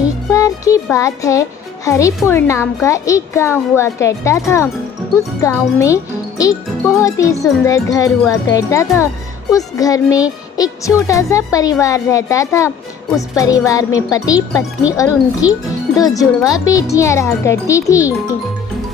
एक बार की बात है, हरिपुर नाम का एक गांव हुआ करता था। उस गांव में एक बहुत ही सुंदर घर हुआ करता था। उस घर में एक छोटा सा परिवार रहता था। उस परिवार में पति पत्नी और उनकी 2 जुड़वा बेटियां रहा करती थी।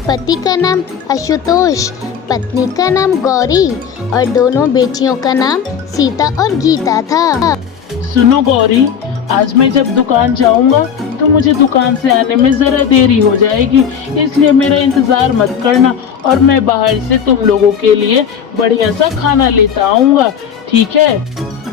पति का नाम आशुतोष, पत्नी का नाम गौरी और दोनों बेटियों का नाम सीता और गीता था। सुनो गौरी, आज मैं जब दुकान जाऊंगा तो मुझे दुकान से आने में जरा देरी हो जाएगी, इसलिए मेरा इंतजार मत करना और मैं बाहर से तुम लोगों के लिए बढ़िया सा खाना लेता आऊंगा, ठीक है?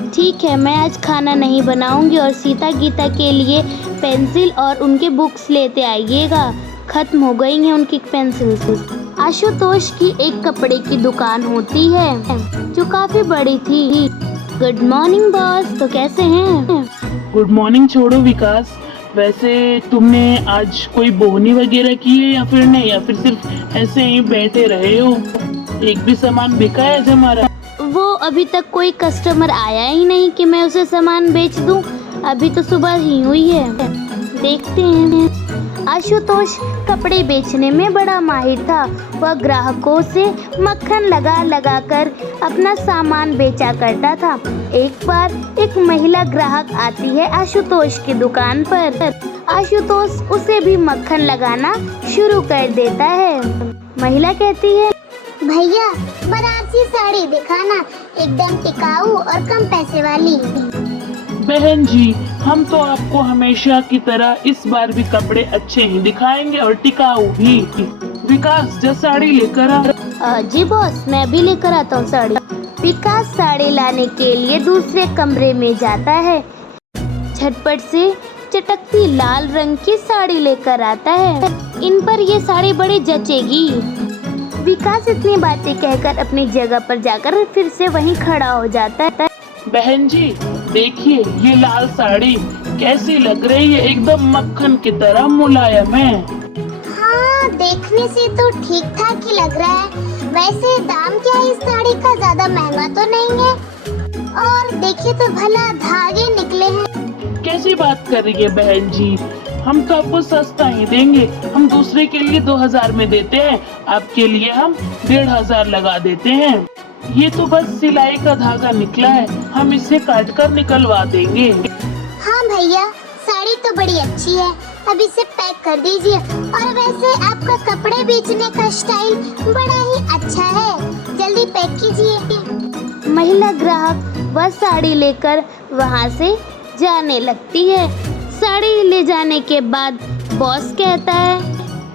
ठीक है, मैं आज खाना नहीं बनाऊंगी और सीता गीता के लिए पेंसिल और उनके बुक्स लेते आइएगा। खत्म हो गई हैं उनकी पेंसिल्स। आशुतोष की एक कपड़े की दुकान होती है जो काफी बड़ी थी। गुड मॉर्निंग बॉस, तो कैसे हैं? गुड मॉर्निंग छोड़ो विकास, वैसे तुमने आज कोई बोहनी वगैरह की है या फिर नहीं, या फिर सिर्फ ऐसे ही बैठे रहे हो? एक भी सामान बिका है आज हमारा? वो अभी तक कोई कस्टमर आया ही नहीं कि मैं उसे सामान बेच दूं। अभी तो सुबह ही हुई है, देखते हैं। आशुतोष कपड़े बेचने में बड़ा माहिर था। वह ग्राहकों से मक्खन लगा लगा कर अपना सामान बेचा करता था। एक बार एक महिला ग्राहक आती है आशुतोष की दुकान पर। आशुतोष उसे भी मक्खन लगाना शुरू कर देता है। महिला कहती है, भैया बनारसी साड़ी दिखाना, एकदम टिकाऊ और कम पैसे वाली। बहन जी, हम तो आपको हमेशा की तरह इस बार भी कपड़े अच्छे ही दिखाएंगे और टिकाऊ भी। विकास जा साड़ी लेकर आ। जी बॉस, मैं भी लेकर आता हूँ साड़ी। विकास साड़ी लाने के लिए दूसरे कमरे में जाता है। झटपट से चटकती लाल रंग की साड़ी लेकर आता है। इन पर ये साड़ी बड़ी जचेगी। विकास इतनी बातें कहकर अपनी जगह पर जाकर फिर से वहीं खड़ा हो जाता है। बहन जी देखिए, ये लाल साड़ी कैसी लग रही है? एकदम मक्खन की तरह मुलायम है। हाँ, देखने से तो ठीक ठाक ही लग रहा है। वैसे दाम क्या है इस साड़ी का? ज्यादा महंगा तो नहीं है? और देखिए तो भला धागे निकले हैं। कैसी बात कर रही है बहन जी, हम तो आपको सस्ता ही देंगे। हम दूसरे के लिए 2000 में देते हैं, आपके लिए हम 1500 लगा देते हैं। ये तो बस सिलाई का धागा निकला है, हम इसे काट कर निकलवा देंगे। हाँ भैया, साड़ी तो बड़ी अच्छी है, अब इसे पैक कर दीजिए। और वैसे आपका कपड़े बेचने का स्टाइल बड़ा ही अच्छा है, जल्दी पैक कीजिए। महिला ग्राहक वह साड़ी लेकर वहाँ से जाने लगती है। साड़ी ले जाने के बाद बॉस कहता है,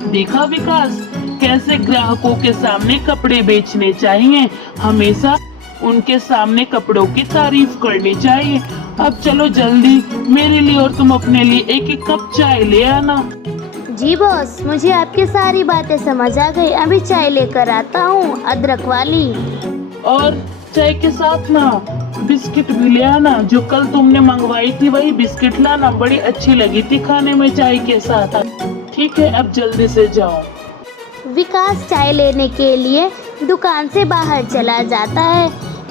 देखा विकास, कैसे ग्राहकों के सामने कपड़े बेचने चाहिए, हमेशा उनके सामने कपड़ों की तारीफ करनी चाहिए। अब चलो जल्दी, मेरे लिए और तुम अपने लिए एक एक कप चाय ले आना। जी बॉस, मुझे आपकी सारी बातें समझ आ गई। अभी चाय लेकर आता हूँ, अदरक वाली। और चाय के साथ ना बिस्किट भी ले आना, जो कल तुमने मंगवाई थी वही बिस्किट लाना, बड़ी अच्छी लगी थी खाने में चाय के साथ। ठीक है, अब जल्दी से जाओ। विकास चाय लेने के लिए दुकान से बाहर चला जाता है।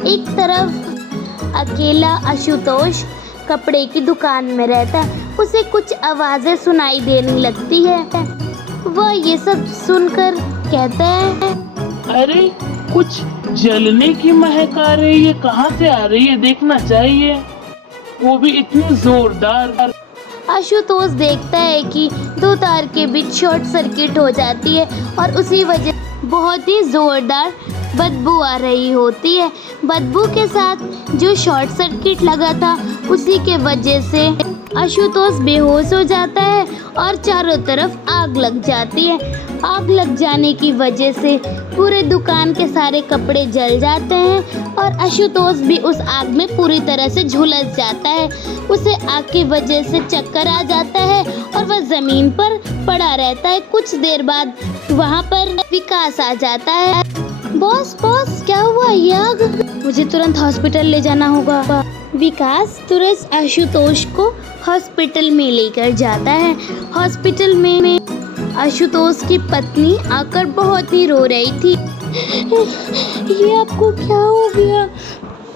एक तरफ अकेला आशुतोष कपड़े की दुकान में रहता है। उसे कुछ आवाजें सुनाई देने लगती है। वह ये सब सुनकर कहता है, अरे कुछ जलने की महक आ रही है, कहाँ से आ रही है? देखना चाहिए, वो भी इतनी जोरदार। आशुतोष देखता है कि 2 तार के बीच शॉर्ट सर्किट हो जाती है और उसी वजह बहुत ही जोरदार बदबू आ रही होती है। बदबू के साथ जो शॉर्ट सर्किट लगा था उसी के वजह से आशुतोष बेहोश हो जाता है और चारों तरफ आग लग जाती है। आग लग जाने की वजह से पूरे दुकान के सारे कपड़े जल जाते हैं और आशुतोष भी उस आग में पूरी तरह से झुलस जाता है। उसे आग की वजह से चक्कर आ जाता है और वह जमीन पर पड़ा रहता है। कुछ देर बाद वहाँ पर विकास आ जाता है। बॉस बॉस, क्या हुआ? ये आग, मुझे तुरंत हॉस्पिटल ले जाना होगा। विकास तुरंत आशुतोष को हॉस्पिटल में लेकर जाता है। हॉस्पिटल में आशुतोष की पत्नी आकर बहुत ही रो रही थी। ये आपको क्या हो गया?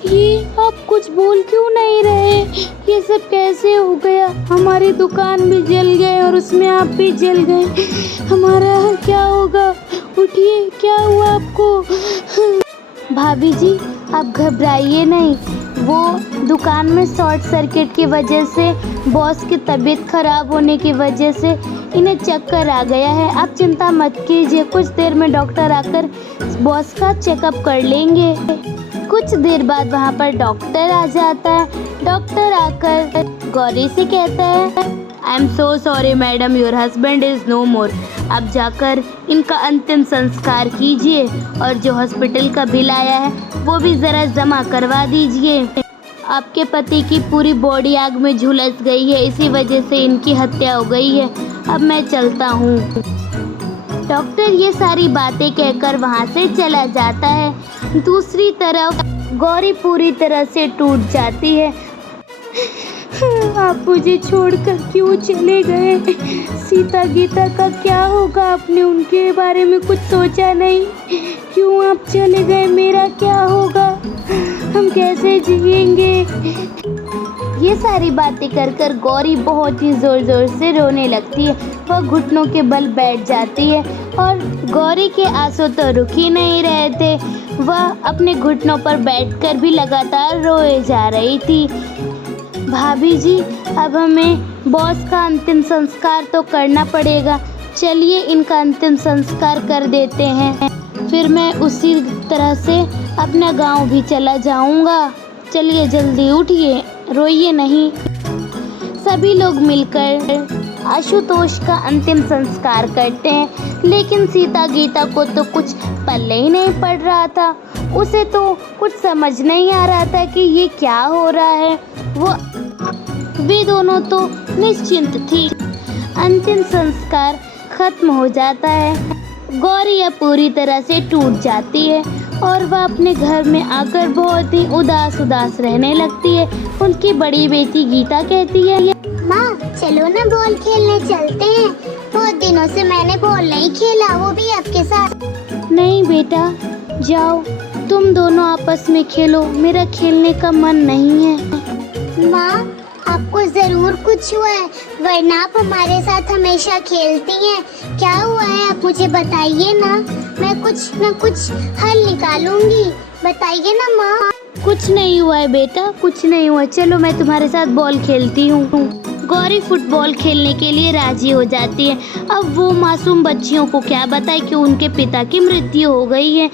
ये आप कुछ बोल क्यों नहीं रहे? ये सब कैसे हो गया? हमारी दुकान भी जल गए और उसमें आप भी जल गए। हमारा क्या होगा? उठिए, क्या हुआ आपको? भाभी जी, आप घबराइए नहीं। वो दुकान में शॉर्ट सर्किट की वजह से बॉस की तबीयत खराब होने की वजह से इन्हें चक्कर आ गया है। आप चिंता मत कीजिए, कुछ देर में डॉक्टर आकर बॉस का चेकअप कर लेंगे। कुछ देर बाद वहाँ पर डॉक्टर आ जाता है। डॉक्टर आकर गौरी से कहता है, I am so sorry madam, your husband is no more. आप जाकर इनका अंतिम संस्कार कीजिए और जो हॉस्पिटल का बिल आया है वो भी ज़रा जमा करवा दीजिए। आपके पति की पूरी बॉडी आग में झुलस गई है, इसी वजह से इनकी हत्या हो गई है। अब मैं चलता हूँ। डॉक्टर ये सारी बातें कहकर वहाँ से चला जाता है। दूसरी तरफ गौरी पूरी तरह से टूट जाती है। आप मुझे छोड़कर क्यों चले गए? सीता गीता का क्या होगा? आपने उनके बारे में कुछ सोचा नहीं? क्यों आप चले गए? मेरा क्या होगा? हम कैसे जिएंगे? ये सारी बातें कर कर गौरी बहुत ही ज़ोर ज़ोर से रोने लगती है। वह घुटनों के बल बैठ जाती है और गौरी के आंसू तो रुक ही नहीं रहे थे। वह अपने घुटनों पर बैठकर भी लगातार रोए जा रही थी। भाभी जी, अब हमें बॉस का अंतिम संस्कार तो करना पड़ेगा। चलिए इनका अंतिम संस्कार कर देते हैं, फिर मैं उसी तरह से अपना गांव भी चला जाऊंगा। चलिए जल्दी उठिए, रोइए नहीं। सभी लोग मिलकर आशुतोष का अंतिम संस्कार करते हैं, लेकिन सीता गीता को तो कुछ पल्ले ही नहीं पड़ रहा था। उसे तो कुछ समझ नहीं आ रहा था कि ये क्या हो रहा है। वे दोनों तो निश्चिंत थी। अंतिम संस्कार खत्म हो जाता है। गौरी अब पूरी तरह से टूट जाती है और वह अपने घर में आकर बहुत ही उदास रहने लगती है। उनकी बड़ी बेटी गीता कहती है, माँ चलो ना बॉल खेलने चलते हैं। बहुत दिनों से मैंने बॉल नहीं खेला, वो भी आपके साथ। नहीं बेटा, जाओ तुम दोनों आपस में खेलो, मेरा खेलने का मन नहीं है। माँ आपको जरूर कुछ हुआ है, वरना आप हमारे साथ हमेशा खेलती हैं। क्या हुआ है आप मुझे बताइए ना, मैं कुछ न कुछ हल निकालूंगी। बताइए ना माँ। कुछ नहीं हुआ है बेटा, कुछ नहीं हुआ। चलो मैं तुम्हारे साथ बॉल खेलती हूँ। गौरी फुटबॉल खेलने के लिए राजी हो जाती है। अब वो मासूम बच्चियों को क्या बताए कि उनके पिता की मृत्यु हो गई है।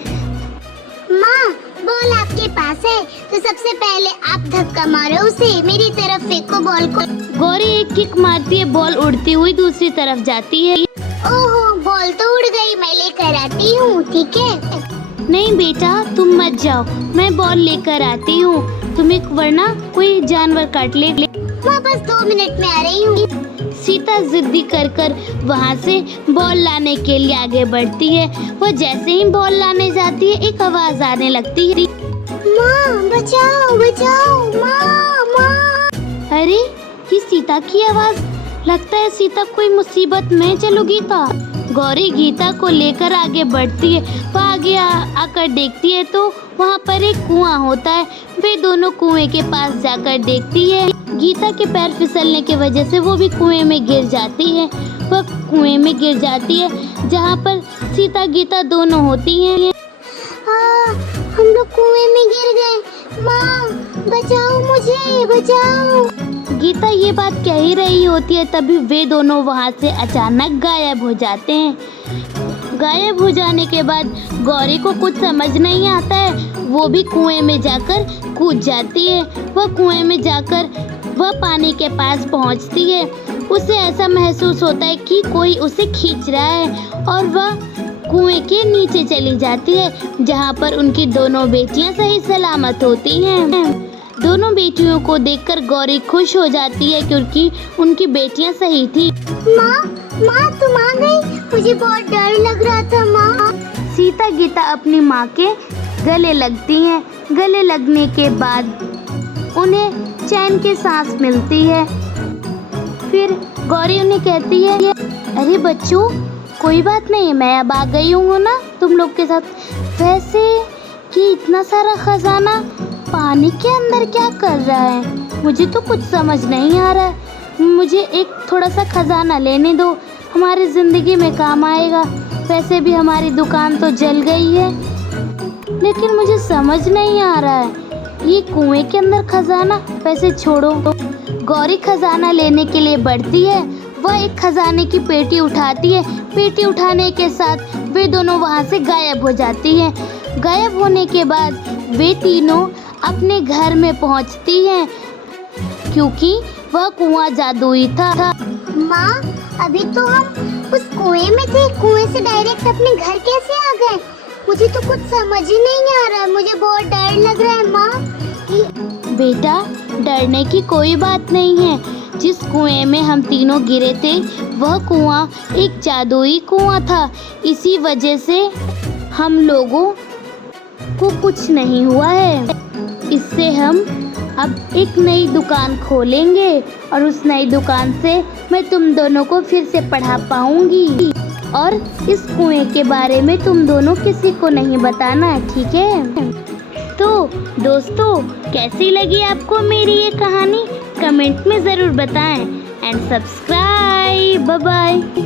माँ बॉल आपके पास है तो सबसे पहले आप धक्का मारो उसे, मेरी तरफ फेंको बॉल को। गौरी एक किक मारती है, बॉल उड़ती हुई दूसरी तरफ जाती है। ओहो, बॉल तो उड़ गई, मैं लेकर आती हूँ, ठीक है? नहीं बेटा, तुम मत जाओ, मैं बॉल लेकर आती हूँ। तुम्हें वरना कोई जानवर काट ले। मैं बस 2 मिनट में आ रही हूँ। सीता जिद्दी कर कर वहाँ से बॉल लाने के लिए आगे बढ़ती है। वह जैसे ही बॉल लाने जाती है, एक आवाज आने लगती है, माँ बचाओ बचाओ, माँ माँ। अरे ये सीता की आवाज, लगता है सीता कोई मुसीबत में। चलो गीता। गौरी गीता को लेकर आगे बढ़ती है। वह आगे आकर देखती है तो वहाँ पर एक कुआं होता है। वे दोनों कुएं के पास जाकर देखती है। गीता के पैर फिसलने की वजह से वो भी कुएं में गिर जाती है। वह कुएं में गिर जाती है जहाँ पर सीता गीता दोनों होती हैं। हम लोग कुएं में गिर गए, माँ बचाओ मुझे, बचाओ। गीता ये बात कह ही रही होती है, तभी वे दोनों वहाँ से अचानक गायब हो जाते हैं। गायब हो जाने के बाद गौरी को कुछ समझ नहीं आता है। वो भी कुएं में जाकर कूद जाती है। वह कुएं में जाकर वह पानी के पास पहुँचती है। उसे ऐसा महसूस होता है कि कोई उसे खींच रहा है और वह कुएं के नीचे चली जाती है, जहाँ पर उनकी दोनों बेटियाँ सही सलामत होती हैं। दोनों बेटियों को देखकर गौरी खुश हो जाती है क्योंकि उनकी बेटियां सही थी। माँ तुम आ गई, मुझे बहुत डर लग रहा था माँ। सीता गीता अपनी माँ के गले लगती हैं। गले लगने के बाद उन्हें चैन की सांस मिलती है। फिर गौरी उन्हें कहती है, अरे बच्चों कोई बात नहीं, मैं अब आ गई हूँ ना तुम लोग के साथ। वैसे कि इतना सारा खजाना पानी के अंदर क्या कर रहा है? मुझे तो कुछ समझ नहीं आ रहा है। मुझे एक थोड़ा सा खजाना लेने दो, हमारी ज़िंदगी में काम आएगा। वैसे भी हमारी दुकान तो जल गई है, लेकिन मुझे समझ नहीं आ रहा है ये कुएं के अंदर खजाना। वैसे छोड़ो। गौरी खजाना लेने के लिए बढ़ती है। वह एक खजाने की पेटी उठाती है। पेटी उठाने के साथ वे दोनों वहाँ से गायब हो जाती हैं। गायब होने के बाद वे तीनों अपने घर में पहुँचती हैं, क्योंकि वह कुआं जादुई था। माँ, अभी तो हम उस कुएं में थे। कुएं से डायरेक्ट अपने घर कैसे आ गए? मुझे तो कुछ समझ ही नहीं आ रहा है। मुझे बहुत डर लग रहा है माँ। बेटा, डरने की कोई बात नहीं है। जिस कुएं में हम तीनों गिरे थे वह कुआं एक जादुई कुआं था। इसी वजह से हम लोगों को कुछ नहीं हुआ है। इससे हम अब एक नई दुकान खोलेंगे और उस नई दुकान से मैं तुम दोनों को फिर से पढ़ा पाऊंगी। और इस कुएं के बारे में तुम दोनों किसी को नहीं बताना, ठीक है? तो दोस्तों, कैसी लगी आपको मेरी ये कहानी? कमेंट में ज़रूर बताएं एंड सब्सक्राइब। Bye bye.